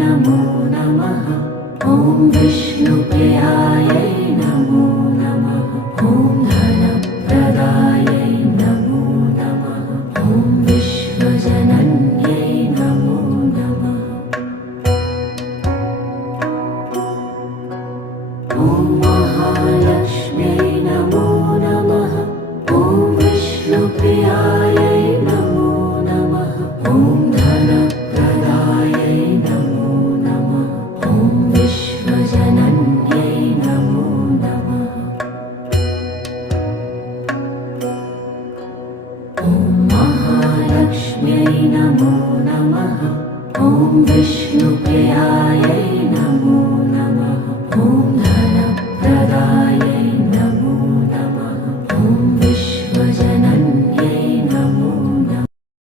नमो नमः। ॐ विष्णुप्रियायै नमो नमः। ॐ धनप्रदायै नमो नमः। ॐ विश्वजनन्यै नमो नमः। ॐ महालक्ष्म्यै नमो नमः। ॐ विष्णुप्रियायै नमो नमः। ॐ धनप्रदायै नमो नमः। ॐ विश्वजनन्यै नमो नमः। ॐ महालक्ष्म्यै नमो नमः। ॐ विष्णुप्रियायै